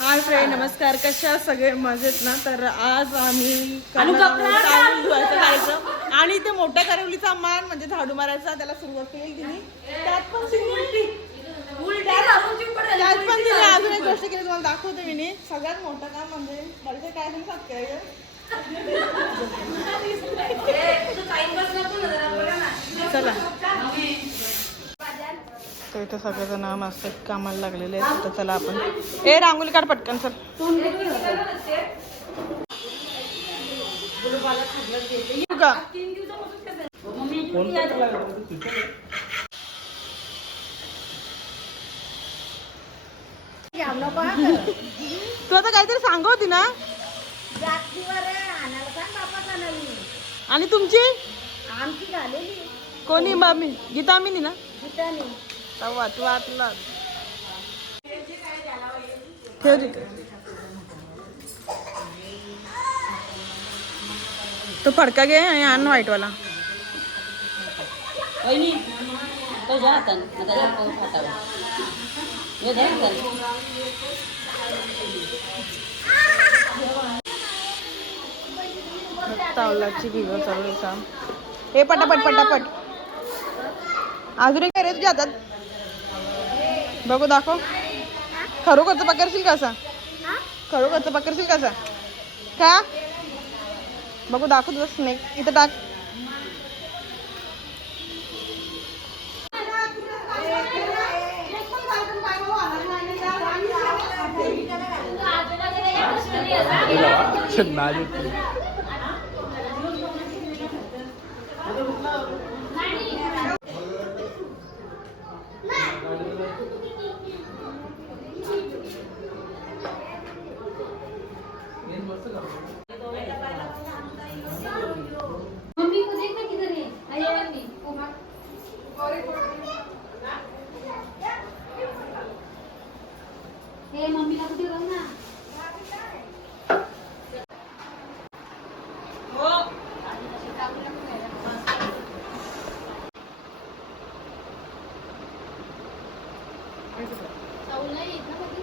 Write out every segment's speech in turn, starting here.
Hi friend नमस्कार. कशा सगळे? मजेत ना? तर आज आम्ही आणि ते मोठ्या करवलीचा मान म्हणजे झाडू मारायचा त्याला सुरुवात केली तिने. त्यात पण त्यात पण तिने अजून एक गोष्ट केली तुम्हाला दाखवते मी सगळ्यात मोठं काम म्हणजे मला काय तुम्ही सबस्क्राईबर चला. तर इथं सगळेजण मस्त कामाला लागलेले आहेत. तर चला आपण ए रांगोली काढ पटकन सर का तू आता काहीतरी सांगव होती ना? आणि तुमची? आमची झालेली. कोणी? मामी गीता आम्ही ना? गीताने वाट वाटला. ठेव रे. तो फडका घे आणि आण तो हे हातान. तावलाची भिगं चालू काम हे पटापट पटापट. अजून काय रे तुझ्या हातात बघू दाखव. खरोखरचं पकडशील कसा? खरोखरचं पकडशील कसा? का? बघू दाखव तुझं स्नेक इथं टाक. मम्मी को देखना किधर है अरे मम्मी हे मम्मीला कुठे बघ ना चावलं नाही येत ना कधी?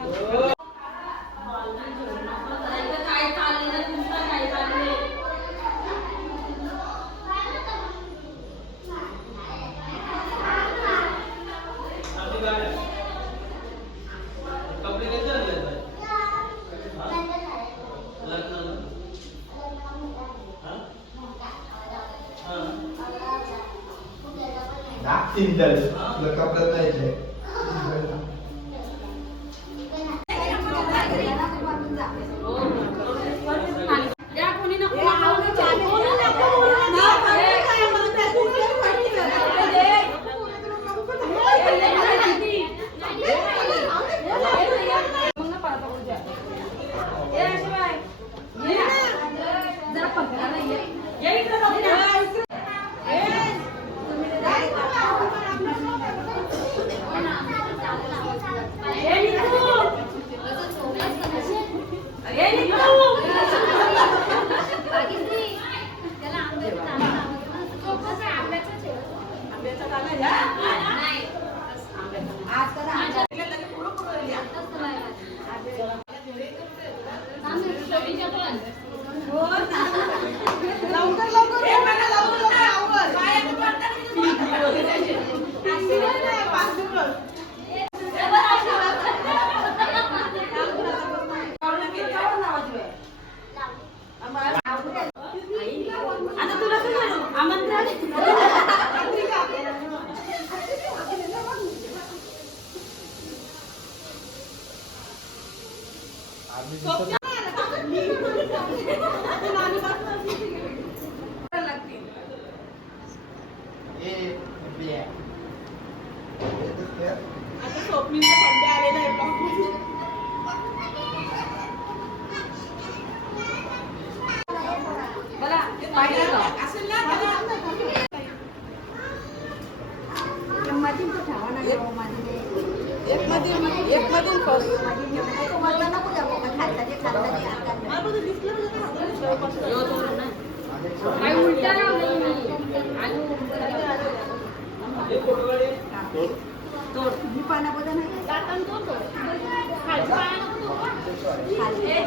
त्याने खरं बाहेर हां. नाही तर बाहेर. तीन चाळीस तोड़ तोड़ पाना पता नहीं तोड़ तोड़ खाली पाना तोड़ खाली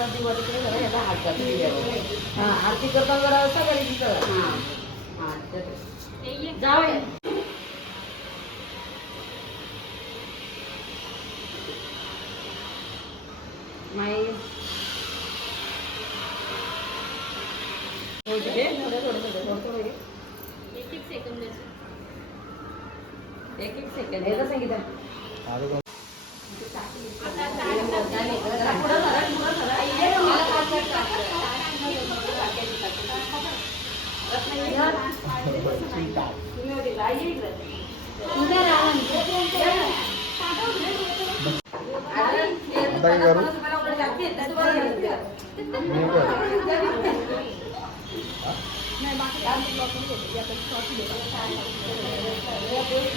जरा दिवाळीकडे जरा याला हात जातो आरती करताना जरा सगळ्यांची करा. দিতাম గారు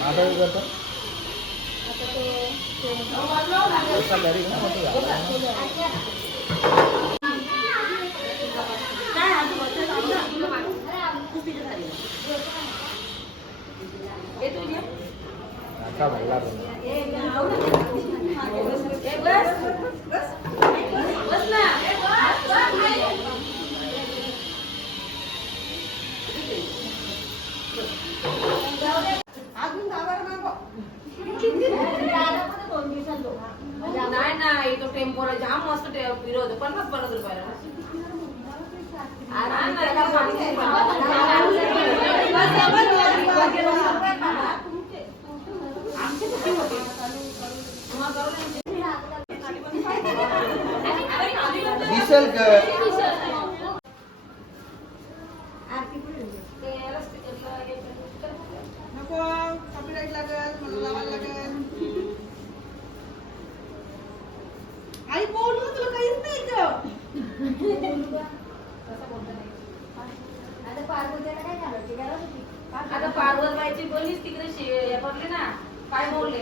ఆటో కదా అతను नाही नाही तो टेम्पोला जाम मस्त विरोध पन्नास पन्नास रुपयाला दिसेल नको कॉपीराईट लागत मला लावायला लागेल. नाही इथं. आता पार्वतीला काय झालं आता पार्वत बाईची बोलीच तिकडे शिवले ना. काय बोलले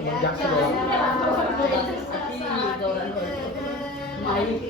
बोल. आता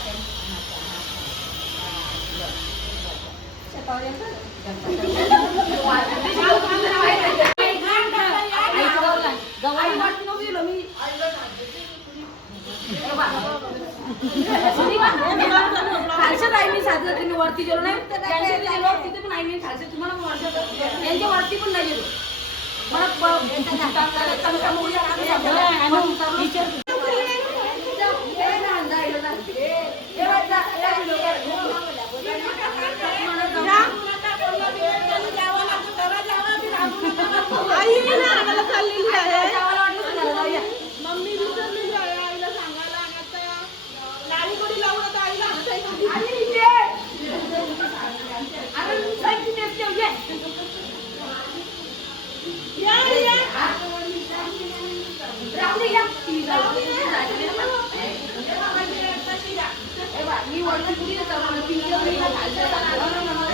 मी वरती गेलो नाही. तिथे पण आहे मी तुम्हाला पण वर्षात यांच्या वरती पण नाही गेलो. मला प- चांगलं- चांगलं मुली आहे, चांगलं म्हणून उतरलो. ए, ना, जा, इकडे जा. ए, ए, जा, जा, जा. आई ना आणायला चाललेली आहे जेवायला वाटलं तर घराला या. मम्मी विसरलेली आहे आईला सांगायला आणायचं लाडी गोडी लावून आता आईला आणायचं आणि इथे. अरे, साईडची टेस्ट ठेव, ये. या या राहू दे, या. राहू दे, ए बा, मी वरनं कुठे येतो? मला पिंकी वगैरे इकडे खालचं जाणार.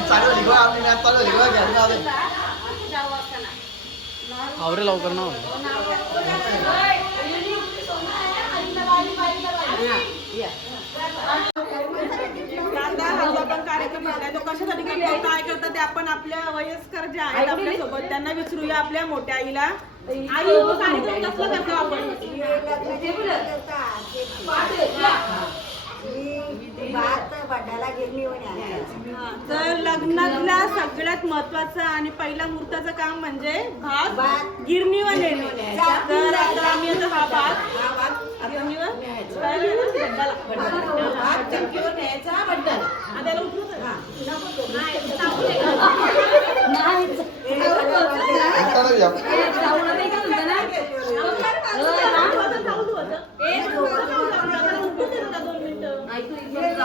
चालू झाली बा आपली मॅच चालू झाली बा घ्यायला जाऊ दे. चार वाजता ना. आवरे लवकर ना कार्यक्रम कशासाठी काय करतात ते आपण आपल्या वयस्कर जे आहेत आपल्यासोबत त्यांना विचारूया आपल्या मोठ्या आईला आई हो. कार्यक्रम कसला करतो आपण हा, तर लग्नातला सगळ्यात महत्वाचं आणि पहिला मुहूर्ताचं काम म्हणजे भात गिरणीवर नेणे. तर आता आम्ही आता हा भात गिरणीवर काय करायचं? भट्टाला. हा, त्याला उचलू का? चालू घ्या. ए, जाऊ नका का म्हणता ना? आता जाऊ दे होतं. एक मिनिटं जाऊ दे. आता उठून दे ना दोन मिनिटं. ऐकू, इकडे जाऊ. ओ, अरे ते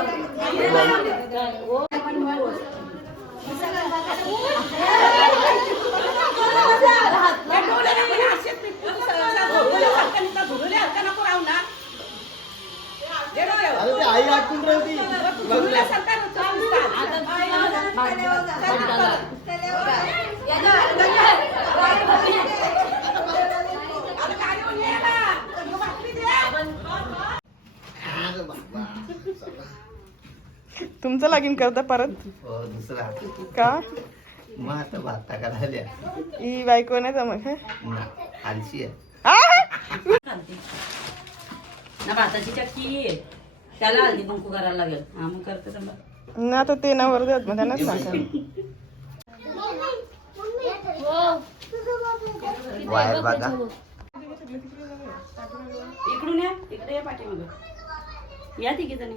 आई आटकून राहती तुमचं लागीन करता परत? हो दुसरा का? मग आता भाता करायला ही बायको नाही जमत हं? ना आलशी आहे. आ! चालते ना भाताची चक्की. आहे. त्याला हल्दी कुंकू करायला लागेल. हा मग करते समजा ना आता ते ना वर देत मग त्यांनाच सांगा. वायर बघा. इकडून या इकडे या पाठीमागं. या तिघे जणी.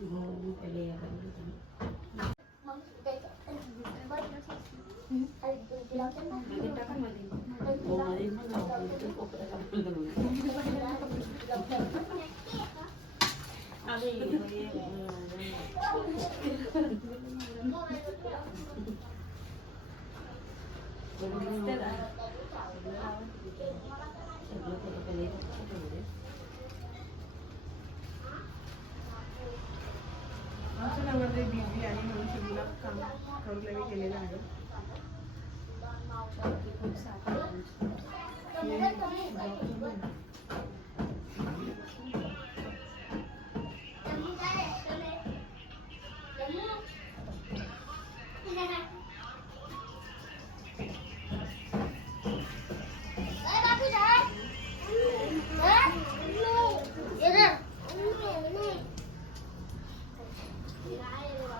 टाकू. इथे कोपऱ्यात टाकू. आमच्या नवरदेव बिझी आणि म्हणून सगळीला काम करू लगे केलेलं आहे थांब,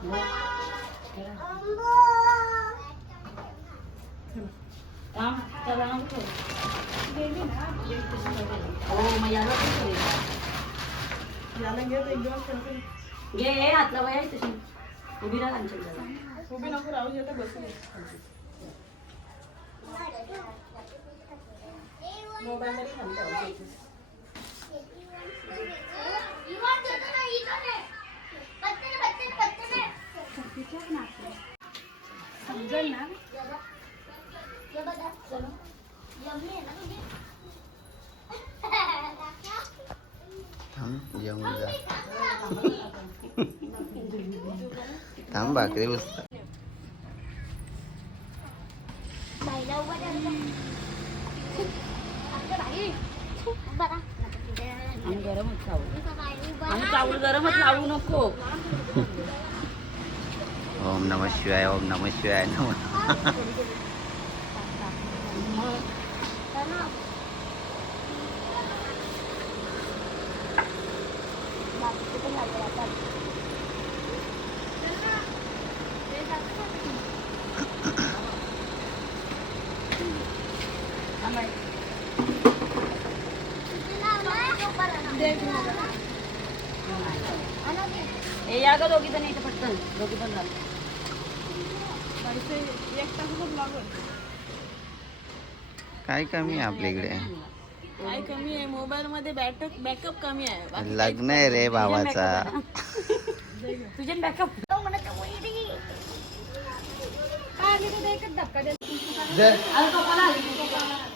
त्याला नको ठेवू. हो, मग याला घे तर एकदम वया तशी उभी राहा आमच्या उभी नको राहू दे बसून मोबाईल मध्ये खाली ठेवायचं. थांब येऊन जा थांब भाकरी बसता आम्ही गरमच खाऊ आम्ही चावल गरमच लावू नको ओम नम शिवाय ओम नम शिवाय नम हे या ग दोघी जण इथे पटकन दोघी पण झालं एक तासाचाच लागल काय कमी आहे आपल्या इकडे. काय कमी आहे. मोबाईल मध्ये बॅटअप बॅकअप कमी आहे. लग्न आहे रे भावाचा. तुझे बॅकअप?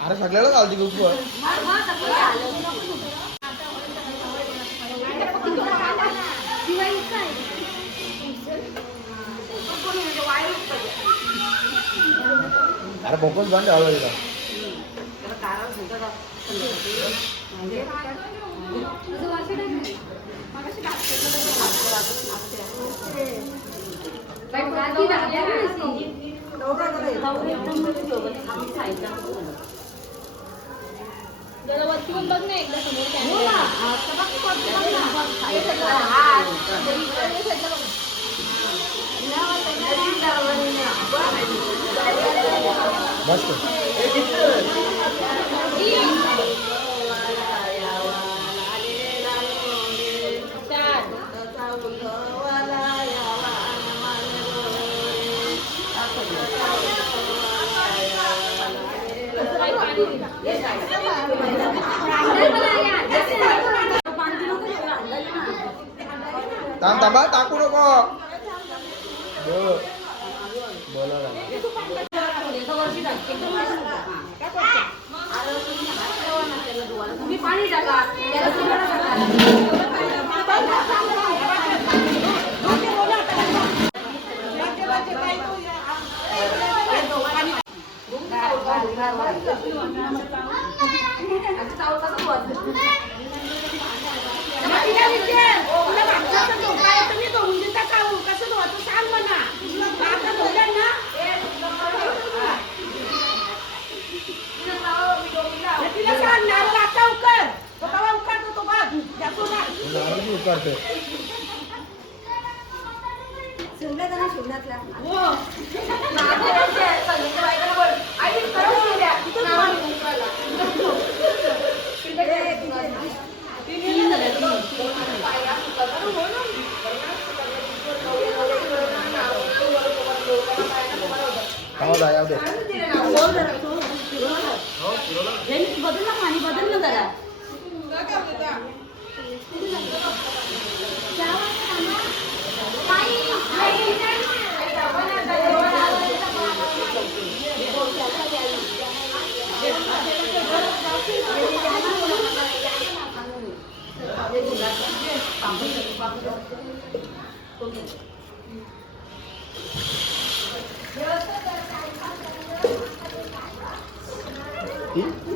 अरे सगळ्याला चालते खूप अरे भोकच बंद हवं मस्त काय पाणी दे. हे काय? पाणी नको देऊ, अंदाजे ना. थांब थांबा टाकू नको. बोल बोला ना. एका वर्षी टाक, एकदम वर्षी टाक. हा. आता तुम्ही हात लावा ना त्याला धुवायला. तुम्ही पाणी थांबा जा, येऊ दे. बदल ना पाणी बदल ना जरा.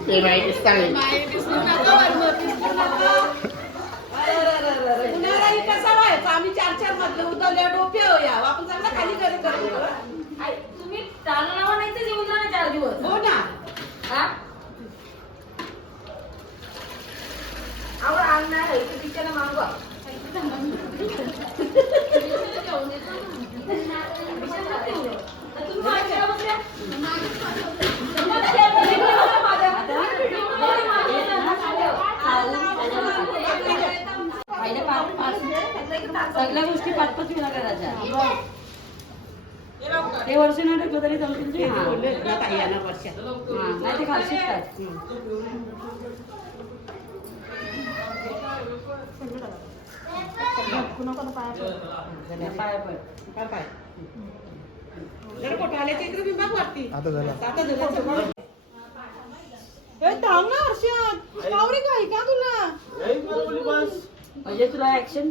ते माहिती सांगेल आम्ही चार चार मधले उदवल्या डोके होया आपण चांगला खाली करत करत तुम्ही टाळावा नाही तर येऊन ना चार दिवस. हो ना. हा? आवड आणणार आहे ते तिच्याला मागवा तुम्ही ते वर्ष नाही टाकलं तरी जमतील ते. हा. हा, नाही ते खालशीच काय पाया पड. जरा कुठं आले ते इकडे बिंबाग वरती. आता झाला. आता थांब ना हर्षद. पावरी काही का तुला? म्हणजे तुला ऍक्शन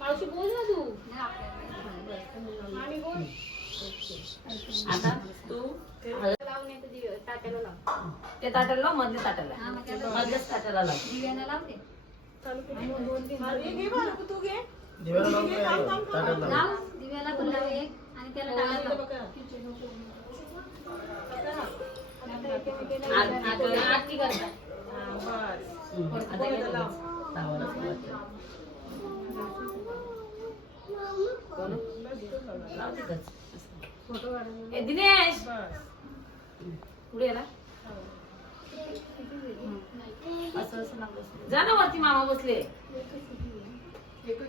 मावशी बोल ना तू आता तू लावून ताट्याला लाव ते ताटाला लाव, मधल्या त्याला- मधल्याच ताटाला लाव दिव्याला तू घे लाव. लाव दिव्याला पण लाव एक आणि त्याला टाकायला दिनेश! पुढे ये ना. असं असं लाव बस. जा ना वरती मामा बसले. येतो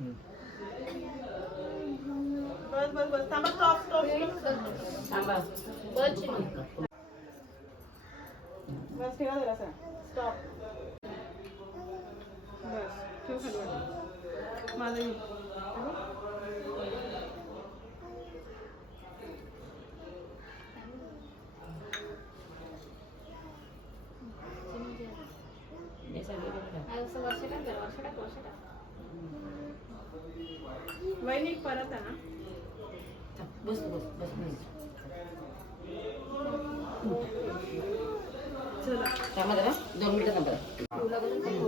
ते. आजवर हम्म. बस बस बस थांबा स्टॉप स्टॉप थांबा. बस वहिनी परत आहे ना बस बस बस. नाही. त्यामध्ये ना दोन मिनिटं थांबा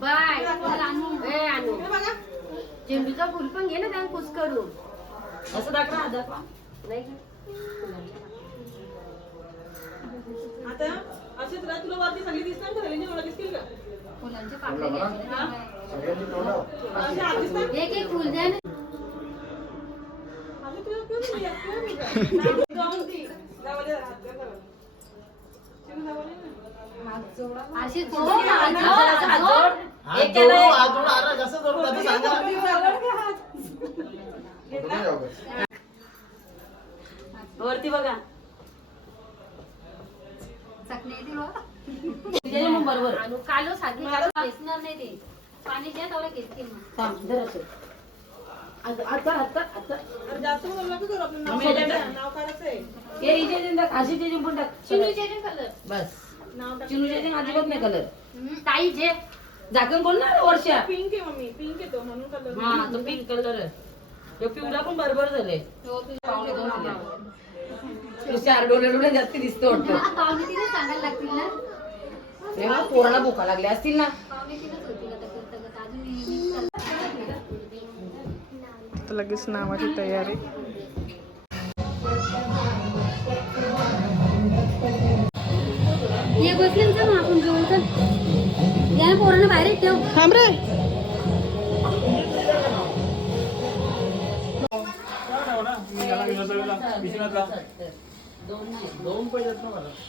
बाय चल आणू ए आणू झेंडूचा फुल पण घे ना त्या कुस करू असं दाखवा हा दाखवा नाही आता असे तुला तुला वरती सगळी दिसणार का सगळ्यांची मला दिसतील का फुलांचे पाकळे घ्यायचे ना. सगळ्यांनी तोंडाव. असे हात दिसतात एक एक फुल द्या ना आम्ही तुला कोण नाही, कोण नाही का? जाऊन ती. जावले हात कर जरा. चिमू जावले ना. अशी एक. वरती बघा. चकली येते बरोबर कालो साधी नाही ते. पाणी द्या तेवढं घेतील बोलू. हे चिनूचे बस. अजिबात नाही कलर ताई जे झाकण कोण ना वर्षा पिंक आहे मम्मी पिंक येतो म्हणून कलर हा तो पिंक कलर पिवळा पण बरोबर झाले पावणे दोन चार डोळे डोळे जास्त दिसतो वाटतं. पावणे सांगायला लागतील ना? तेव्हा पोराला भुका लागल्या असतील ना. पावणे अजून लगेच नावाची तयारी. ये बसले आपण पोरांना बाहेर ठेव. थांब रे. दोन ना मला. ती.